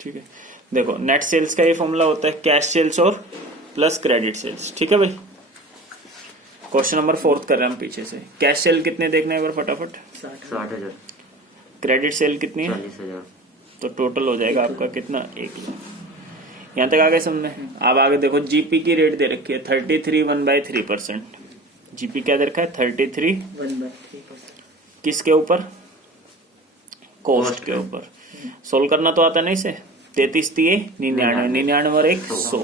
ठीक है, देखो नेट सेल्स का ये फॉर्मूला होता है कैश सेल्स और प्लस क्रेडिट सेल्स। ठीक है भाई, क्वेश्चन नंबर 4 कर रहे हैं हम पीछे से। कैश सेल कितने देखना है एक बार फटाफट? 60,000। क्रेडिट सेल कितनी है? 40,000। तो टोटल हो जाएगा आपका कितना? 1 लाख। यहाँ तक आगे समझ में? अब आगे देखो जीपी की रेट दे रखी है 33 1/3%। जीपी क्या दे रखा है? 33 1/3%। किसके ऊपर? कॉस्ट के ऊपर। सोल्व करना तो आता नहीं से। 33 दिए 99, 99 और 100।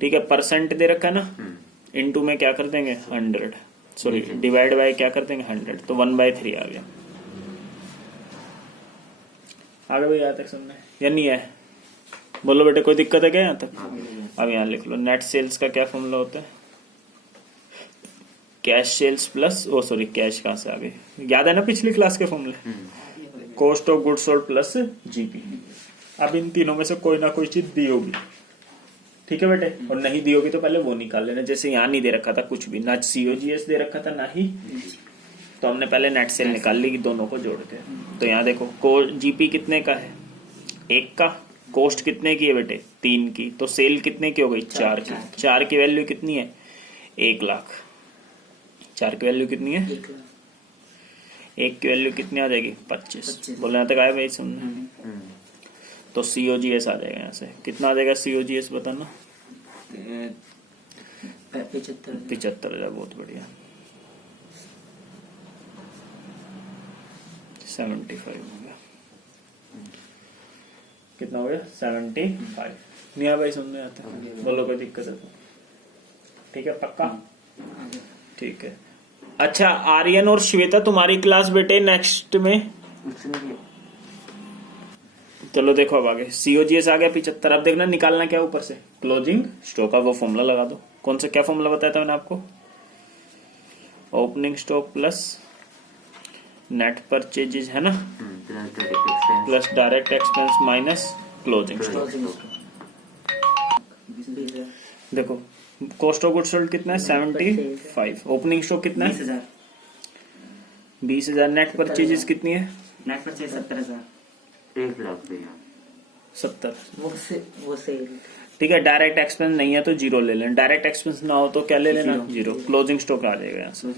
ठीक है, परसेंट दे रखा है ना, इनटू में क्या कर देंगे? 100, सॉरी डिवाइड बाय क्या कर देंगे? 100, तो 1/3 आ गया। आगे भाई यहाँ तक समझना है या नहीं है? बोलो बेटे, कोई दिक्कत है क्या यहाँ तक? अब यहाँ लिख लो, नेट सेल्स का क्या फॉर्मूला होता है? कैश सेल्स प्लस, ओ सॉरी कैश कहाँ से आ गए, याद है ना पिछली क्लास के फॉर्मूले? Cost of goods sold plus GP. अब इन तीनों में से कोई ना कोई चीज दी होगी, ठीक है बेटे, और नहीं दी होगी तो पहले वो निकाल लेना। जैसे यहाँ नहीं दे रखा था कुछ भी, ना सीओजीएस दे रखा था ना ही, तो हमने पहले नेट सेल निकाल ली दोनों को जोड़ के। तो यहाँ देखो जीपी कितने का है? 1 का। कॉस्ट कितने की है बेटे? 3 की। तो सेल कितने की हो गई? 4 की। 4 की वैल्यू कितनी है? 1 लाख। 4 की वैल्यू कितनी है? 1 लाख। 1 की वैल्यू कितनी आ जाएगी? 25। बोले यहाँ तक आए भाई सुनने? तो सीओजीएस आ जाएगा यहाँ से। कितना आ जाएगा सीओजीएस बताना? 75,000। बहुत बढ़िया। 75 हो गया। कितना हो गया? 75। नहीं भाई सुनने आता? बोलो कोई दिक्कत है तो? ठीक है पक्का? ठीक है। अच्छा आर्यन और श्वेता तुम्हारी क्लास बेटे नेक्स्ट में? चलो देखो अब आगे सीओजीएस आ गया 75। अब देखना निकालना क्या ऊपर से? क्लोजिंग स्टॉक का वो फॉर्मूला लगा दो। कौन सा क्या फॉर्मूला बताया था मैंने आपको? Opening stock plus net purchases है ना, plus direct expense minus closing stock. देखो कॉस्ट ऑफ गुड्स सोल्ड कितना है? 75। ओपनिंग स्टॉक कितना है? 20,000। नेट परचेजेस कितनी है? Net purchase 70,000। 1 लाख भैया। 70। वो सेल। ठीक है, डायरेक्ट एक्सपेंस नहीं है तो 0 ले लेना। डायरेक्ट एक्सपेंस ना हो तो क्या ले लेना? 0। क्लोजिंग स्टॉक आ जाएगा यहाँ से।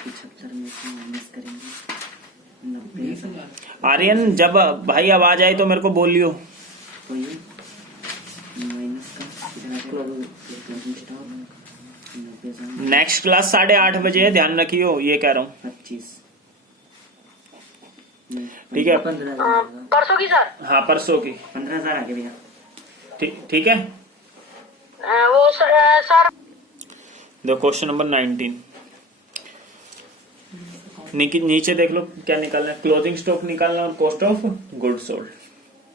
75 में से माइनस करेंगे 90। आर्यन जब भाई अब आ जाए तो मेरे को बोलियो। माइनस का नेक्स्ट क्लास 8:30 बजे है, ध्यान रखियो, ये कह रहा हूँ। 25। ठीक है, 15,000 परसों की सर। हाँ परसों की। 15,000 आगे भैया। ठीक है। वो सर दो क्वेश्चन नंबर 19 नीचे देख लो क्या निकालना है? क्लोजिंग स्टॉक निकालना और कॉस्ट ऑफ गुड्स सोल्ड।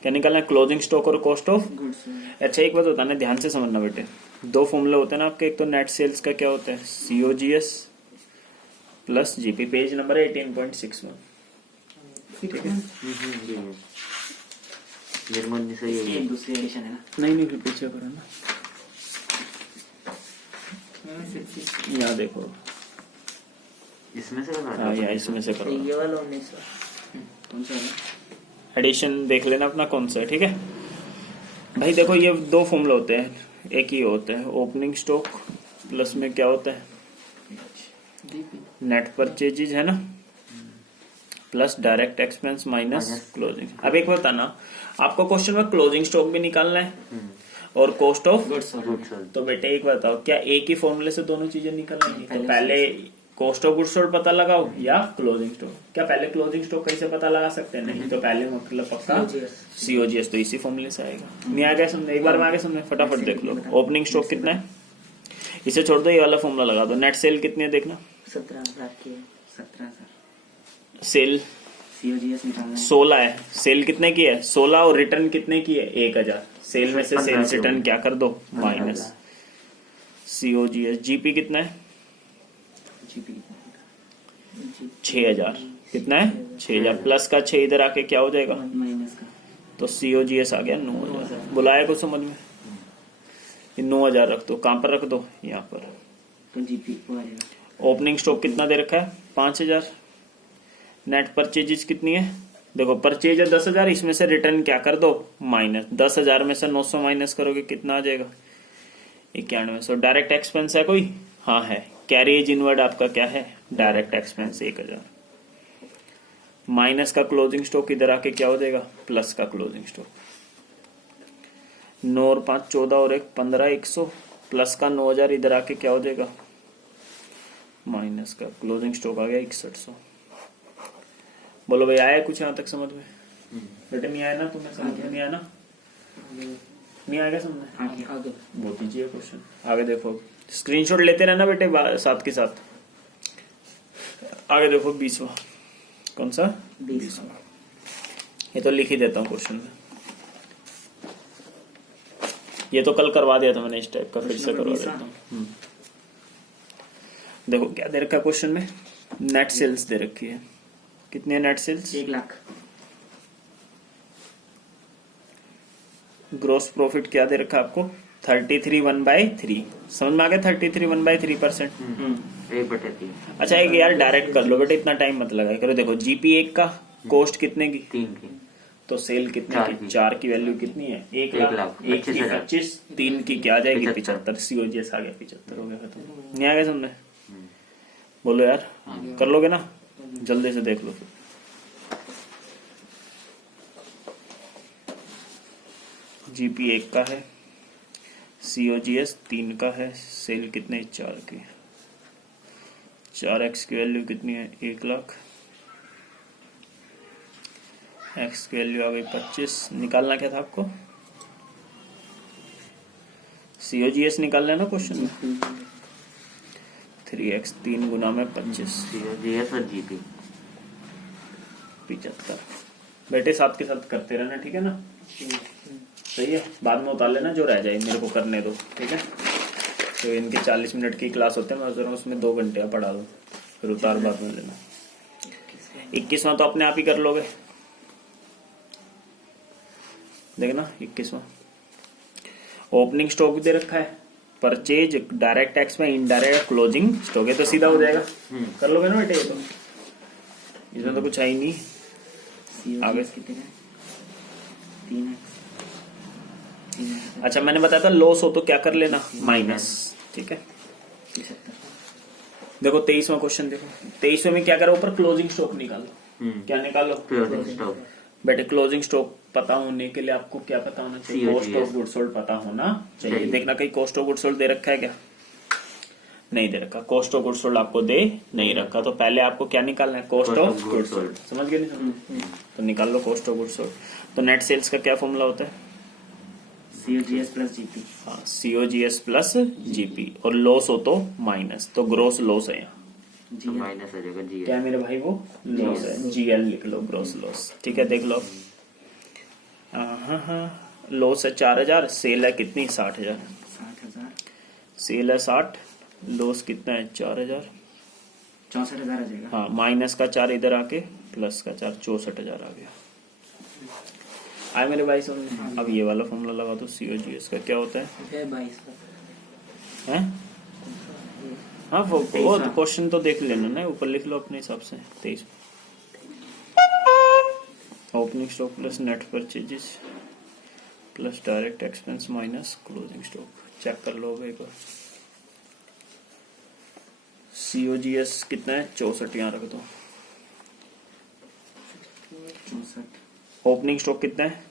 क्या निकालना है? क्लोजिंग स्टॉक और कॉस्ट ऑफ गुड्स। अच्छा एक बात बताना, ध्यान से समझना बेटे, 2 फॉर्मूले होते हैं ना आपके। एक तो नेट सेल्स का क्या होता है? COGS plus GP. Page number 18.61। ठीक है, जर्मन से ये दूसरी एडिशन है ना? नहीं फिर पीछे करो ना, यहाँ देखो, इसमें से हाँ या इसमें से करो। ये वाला 19 कौन सा है? एडिशन देख लेना अपना कौन सा है। ठीक है भाई, देखो ये 2 फॉर्मूला होते हैं, एक ही होता है। ओपनिंग स्टॉक प्लस में क्या होता है? नेट परचेजेज है ना, plus direct expense minus closing. अब एक बताना, आपको क्वेश्चन में क्लोजिंग स्टॉक भी निकालना है और कॉस्ट ऑफ गुड्स। तो बेटे एक बताओ, क्या एक ही फॉर्मूले से दोनों चीजें निकलेंगी? तो पहले कॉस्ट ऑफ गुड्स सोल्ड पता लगाओ या क्लोजिंग स्टॉक। क्या पहले क्लोजिंग स्टॉक कैसे पता लगा सकते हैं? नहीं, तो पहले मतलब पक्का सीओजीएस, तो इसी फॉर्मूले से आएगा। नहीं आ गया समझे? एक बार में आगे समझे, फटाफट देख लो। ओपनिंग स्टॉक कितना है? इसे छोड़ दो, ये वाला फॉर्मूला लगा दो। नेट सेल कितनी है देखना? 17,000 की। 17,000। सेल सीओजीएस निकालना है। 16 है। सेल कितने की है? 16 और रिटर्न कितने की है? 1,000। सेल में से सेल्स रिटर्न क्या कर दो? Minus COGS. जीपी कितना है? जीपी 6,000। कितना है? 6,000 प्लस का 6 इधर आके क्या हो जाएगा? माइनस का। तो सीओजीएस आ गया 9,000। बुलाया को समझ में? ये 9,000 रख दो। कहां पर रख दो? यहाँ पर। तो जीपी को आ जाएगा। ओपनिंग स्टॉक कितना दे रखा है? 5,000। नेट परचेजेस कितनी है? देखो परचेज है 10,000, इसमें से रिटर्न क्या कर दो माइनस, 10,000 में से 900 माइनस करोगे कितना आ जाएगा 9100। डायरेक्ट एक्सपेंस है कोई, हाँ है, कैरिएज इनवर्ड आपका क्या है डायरेक्ट एक्सपेंस 1000, माइनस का क्लोजिंग स्टॉक इधर आके क्या हो जाएगा प्लस का क्लोजिंग स्टॉक, 9 और 5 14 और 1 15 100 प्लस का 9000 इधर आके क्या हो जाएगा माइनस का क्लोजिंग स्टॉक आ गया 6100। बोलो भाई आया कुछ यहाँ तक समझ में? बेटे नहीं आया ना तुम्हें समझ में? नहीं आया ना? नहीं आएगा समझ में? आगे आगे बहुत ईजी है क्वेश्चन। आगे देखो, स्क्रीनशॉट लेते रहना बेटे साथ के साथ। आगे देखो 20वां, कौन सा 20। ये तो लिख ही देता हूँ क्वेश्चन में, ये तो कल करवा दिया था मैंने इस टाइप का, फिर से करवा देता हूँ। देखो क्या दे रखा है क्वेश्चन में, नेट सेल्स दे रखी है, कितनी है net sales 1 lakh. Gross profit क्या दे रखा है आपको 33 1/3, समझ में आ गया 33 1/3%। 1/3। अच्छा एक यार डायरेक्ट कर लो बेटे, इतना टाइम मत लगाया करो। देखो जीपी 1 का कॉस्ट कितने की 3 की, तो सेल कितने 4 की, की। 4 की वैल्यू कितनी है 1 1 लाख, लाख, 1 की 25,000। 25, 3 की क्या आ जाएगी 75। 75, सीओजीएस आ गया 75 हो गया खत्म। नहीं आ गया समझे? बोलो यार कर लोगे ना, जल्दी से देख लो फिर। जीपी 1 का है, सीओजीएस 3 का है, सेल कितने 4 की, 4x की वैल्यू कितनी है 1 लाख, x की वैल्यू आ गई 25। निकालना क्या था आपको सीओजीएस निकालना है ना क्वेश्चन में, 3x 3 गुना में 25 सीओजीएस और जीपी 75। बेटे साथ के साथ करते रहना ठीक है ना, सही है, बाद में उतार लेना जो रह जाए मेरे को करने दो ठीक है। तो इनके 40 मिनट की क्लास होते हैं, मैं सोच रहा हूँ उसमें 2 घंटे पढ़ा दो, फिर उतार बाद में लेना। 21वां तो अपने आप ही कर लोगे, देखना 21वां ओपनिंग स्टॉक भी दे रखा है, परचेज डायरेक्ट टैक्स में इनडायरेक्ट क्लोजिंग स्टॉक है, तो सीधा हो जाएगा, कर लोगे ना बेटे ये तो, इसमें तो कुछ है ही नहीं। आगे कितने 3x। अच्छा मैंने बताया था लॉस हो तो क्या कर लेना माइनस, ठीक है। 75। देखो 23वां क्वेश्चन देखो, 23वें में क्या करो ऊपर क्लोजिंग स्टॉक निकालो, क्या निकालो क्लोजिंग स्टॉक। बेटे क्लोजिंग स्टॉक पता होने के लिए आपको क्या पता होना चाहिए, COGS। Cost of good sold पता होना चाहिए। चाहिए। देखना कहीं कॉस्ट ऑफ गुड सोल्ड दे रखा है क्या, नहीं दे रखा, कॉस्ट ऑफ गुड सोल्ड आपको दे नहीं रखा, तो पहले आपको क्या निकालना है कॉस्ट ऑफ गुड सोल्ड, समझ गए नहीं समझ, तो निकाल लो कॉस्ट ऑफ गुड सोल्ड। तो नेट सेल्स का क्या फॉर्मूला होता है COGS प्लस जीपी। हाँ सीओजीएस प्लस जीपी, और लॉस हो तो माइनस, तो ग्रोस लॉस है यहाँ, तो माइनस हो जाएगा जी। क्या मेरे भाई वो लॉस है, जीएल लिख लो ग्रोस लॉस, ठीक है। देख लो हाँ लॉस है 4000, सेल है कितनी 60,000, 60,000। सेल है 60, लॉस कितना है 4000, 64,000 आ जाएगा। हाँ माइनस का 4 इधर आके प्लस का 4 64,000 आ गया। आए मेरे भाई समझ। अब ये वाला फॉर्मूला लगा दो, सीओजीएस का क्या होता है 22। हैं? हाँ वो क्वेश्चन तो देख लेना ना, ऊपर लिख लो अपने हिसाब से। 23 opening stock plus net purchases plus direct expense minus closing stock, check कर लो एक बार। सीओजीएस कितना है 64, यहाँ रख दो। 64। ओपनिंग स्टॉक कितना है,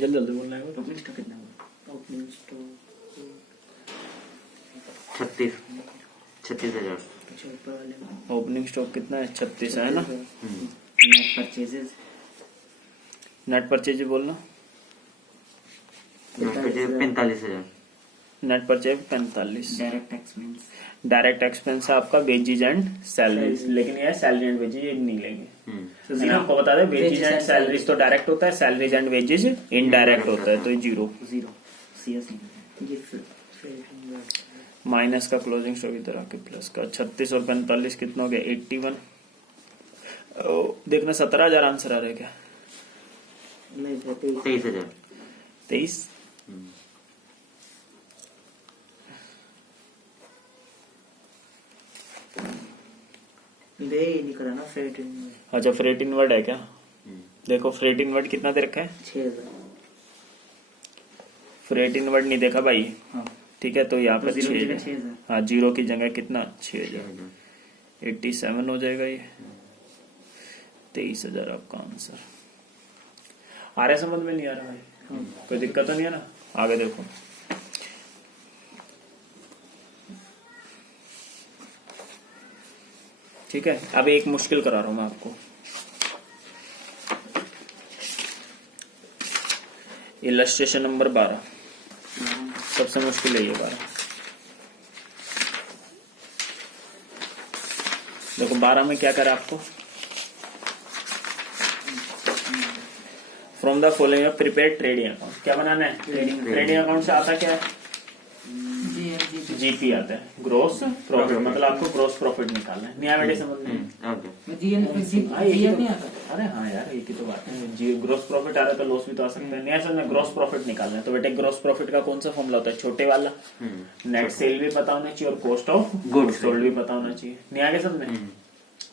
जल्दी जल्दी बोलना है। ओपनिंग स्टॉक कितना हुआ? Opening stock 36,000। कुछ ऊपर वाले में ओपनिंग स्टॉक कितना है 36 है ना। नेट परचेजेस नेट परचेज बोलना, 45,000। Net purchase 45। Direct expense direct expense है आपका वेजेज एंड सैलरीज, लेकिन ये सैलरी एंड वेजेज ये नहीं लेंगे। मैंने आपको बता दें वेजेज एंड सैलरीज तो डायरेक्ट होता है, सैलरीज एंड वेजेज इनडायरेक्ट होता है, तो ये 0। CS माइनस का क्लोजिंग स्टॉक इधर आके प्लस का 36 और 45 कितना हो गया 81। देखना 17,000 आंसर आ रहा है क्या, नहीं 23,000। 23। दे ही नहीं करा ना फ्रेट अच्छा फ्रेट इनवर्ड है क्या? हम्म, देखो फ्रेट इनवर्ड कितना दे रखा है? 6000। फ्रेट इनवर्ड नहीं देखा भाई, हाँ ठीक है, तो यहाँ तो पर 0 की 6 जगह 6000। हाँ जीरो की जगह कितना 6000, 6000। 87 हो जाएगा ये, 23,000 आपका आंसर। आ रहा है समझ में? नहीं आ रहा भाई? कोई दिक्कत तो नहीं है ना? आगे देखो, ठीक है। अब एक मुश्किल करा रहा हूं मैं आपको, इलस्ट्रेशन नंबर 12, सबसे मुश्किल है ये 12। देखो 12 में क्या करा आपको, from the following prepare trading account, क्या बनाना है? ट्रेडिंग अकाउंट से आता क्या है? जीपी आता है, ग्रोस प्रॉफिट, मतलब आपको ग्रोस प्रॉफिट निकालना है। नहीं बेटे समझ में? अरे हाँ यार एक ही तो बात है, जी ग्रोस प्रॉफिट आ रहा है तो लॉस भी तो आ सकता है। नहीं समझ में? ग्रोस प्रॉफिट निकालना है तो बेटे ग्रोस प्रॉफिट का कौन सा फॉर्मूला होता है? छोटे वाला। नेट सेल भी पता होना चाहिए और कॉस्ट ऑफ गुड्स सोल्ड भी पता होना चाहिए। नहीं आगे समझ में?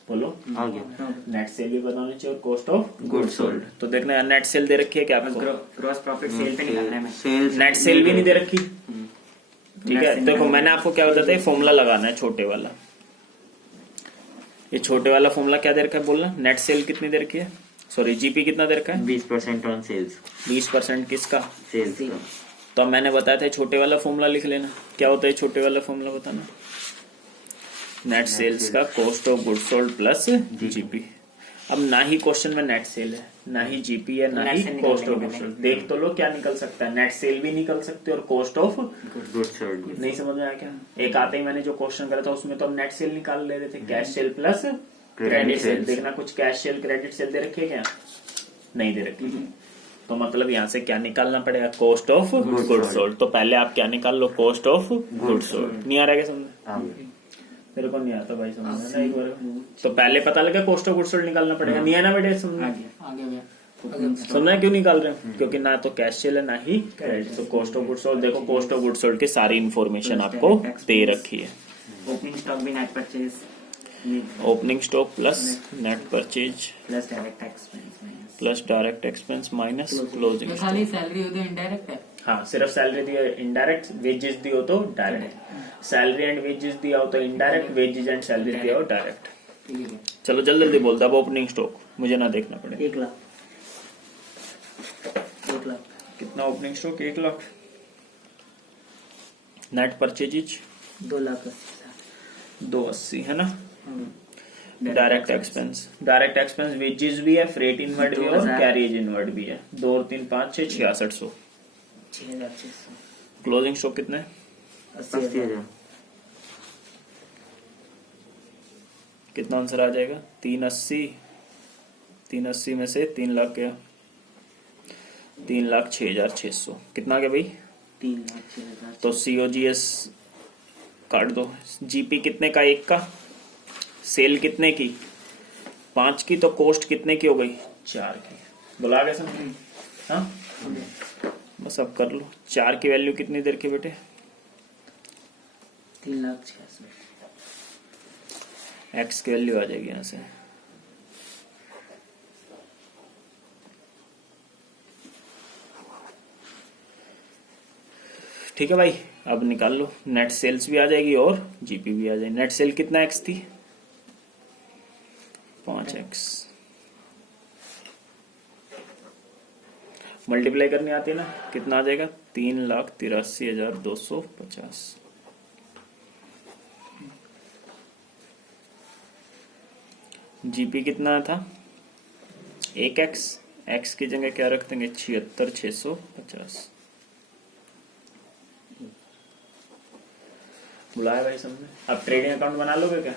बोलो। आ गया। नेट सेल भी पता होना चाहिए और कॉस्ट ऑफ गुड्स सोल्ड। तो देखना यार नेट सेल दे रखी है क्या आपको? ग्रॉस प्रॉफिट सेल पे निकालना है मैं। सेल्स नेट सेल भी नहीं दे रखी, ठीक है। देखो मैंने आपको क्या बताया था, फॉर्मूला लगाना है छोटे वाला। ये छोटे वाला फॉर्मूला क्या दे रखा है बोलना? नेट सेल कितनी दे रखी है, सॉरी जीपी कितना दे रखा है? 20% ऑन सेल्स। 20% किसका? सेल्स। तो मैंने बताया था छोटे वाला फॉर्मूला लिख लेना। क्या होता है छोटे वाला फॉर्मूला बताना? नेट सेल्स का cost of goods sold plus GP. अब ना ही क्वेश्चन में नेट सेल है, ना ही जीपी है, ना ही कॉस्ट ऑफ गुड्स सोल्ड। देख तो लो क्या निकल सकता है, नेट सेल भी निकल सकती है और कॉस्ट ऑफ गुड्स सोल्ड। नहीं समझ में आया क्या? एक आते ही मैंने जो क्वेश्चन करा था उसमें तो हम नेट सेल निकाल ले रहे थे, cash cell plus credit sale. देखना कुछ कैश सेल क्रेडिट सेल दे रखी है क्या? नहीं दे रखी। तो मतलब यहाँ से क्या निकालना पड़ेगा? Cost of goods sold. तो पहले आप क्या निकाल लो? Cost of goods sold. नहीं आ रहा है क्या समझ? मेरे को नहीं आता भाई समझ में ना, एक बार तो पहले पता लगा कॉस्ट ऑफ गुड्स सोल्ड निकालना पड़ेगा। नहीं है ना बेटे समझ में? समझना क्यों निकाल रहे हैं? क्योंकि ना तो कैश सेल है ना ही क्रेडिट। तो कॉस्ट ऑफ गुड्स सोल्ड, देखो कॉस्ट ऑफ गुड्स सोल्ड की सारी इंफॉर्मेशन आपको दे रखी है। ओपनिंग स्टॉक भी net purchase opening stock plus net purchase plus direct expense plus direct expense minus closing. खाली सैलरी हो तो इनडायरेक्ट है। हाँ सिर्फ सैलरी दिया इनडायरेक्ट, वेजेस दी हो तो डायरेक्ट। सैलरी एंड वेजेस दिया हो तो इनडायरेक्ट, वेजेस एंड सैलरी दिया हो डायरेक्ट। ठीक है। चलो जल्दी जल्दी बोल दो। अब ओपनिंग स्टॉक मुझे ना देखना पड़े। 1 लाख। 1 लाख कितना opening stock? 1 lakh. Net purchase 2 lakh 80,000। 280 है ना। डायरेक्ट एक्सपेंस वेजेस भी है, फ्रेट इनवर्ड भी है और 2000 कैरियज इनवर्ड भी है। 2 और 3 5 6 6600। 6,600। क्लोजिंग स्टॉक कितना है? 80,000। कितना आंसर आ जाएगा? 380। 380 में से 3 लाख गया, 3,06,600। कितना आ गया भाई? 3,06,000। तो COGS काट दो। जीपी कितने का? 1 का। सेल कितने की? 5 की। तो कॉस्ट कितने की हो गई? 4 की। बुला गया समझ? हाँ बस अब कर लो। 4 की वैल्यू कितनी देर की बेटे? 3,66,000। एक्स की वैल्यू आ जाएगी यहाँ से। ठीक है भाई, अब निकाल लो। नेट सेल्स भी आ जाएगी और जीपी भी आ जाएगी। नेट सेल कितना एक्स थी? 5x। मल्टीप्लाई करनी आती है ना, कितना आ जाएगा? 3,83,250। जीपी कितना था? 1x। एक्स की जगह क्या रख देंगे? 76,650। बुलाया भाई सबने। अब ट्रेडिंग अकाउंट बना लोगे क्या?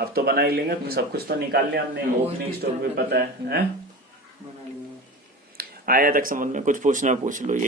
अब तो बना ही लेंगे, सब कुछ तो निकाल लिया हमने। ओपनिंग स्टॉक भी पता है? बना लूंगा। आया तक समझ में? कुछ पूछना पूछ लो।